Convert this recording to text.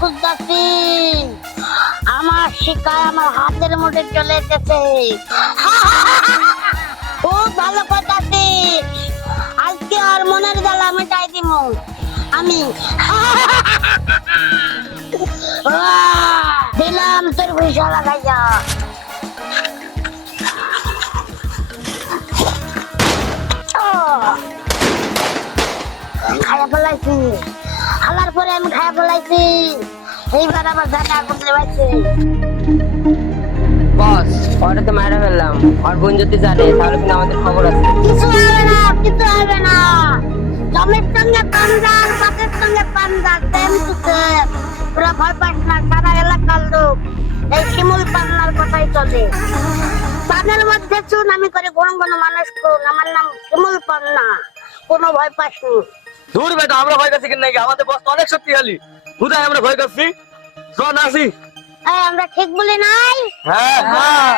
খুঁজতেছি। আমার শিকার আমার হাতের মধ্যে চলে এসেছে। খুব ভালো কথাছি আজকে আর মনের জ্বালা মেটাই দিব। আমি দিলাম তোর পয়সা লাগাইয়া খাইয়া ফেলাইছি। হালার পরে আমি খাইয়া বলাইছি। এইবার আবার ঝাঁটা করতে পারছি বস তো মারা ফেললাম। আর বোন যদি জানে তাহলে কিন্তু আমাদের খবর আছে। কিছু হবে না কিছু হবে না। জমির সঙ্গে পান্ডার বাপের সঙ্গে পান্ডার পুরো ভয় পাস না সারা এলাকার লোক। এই শিমুল পান্নার কথাই চলে। পানের মধ্যে চুন আমি করে কোন কোন মানুষ কোন আমার নাম শিমুল পান্না। কোনো ভয় পাস নি দূর বেটা আমরা ভয় কাছে কিনা আমাদের বস অনেক শক্তিশালী। কোথায় আমরা ভয় করছি? শোন আসি। আমরা ঠিক বলি নাই? হ্যাঁ হ্যাঁ।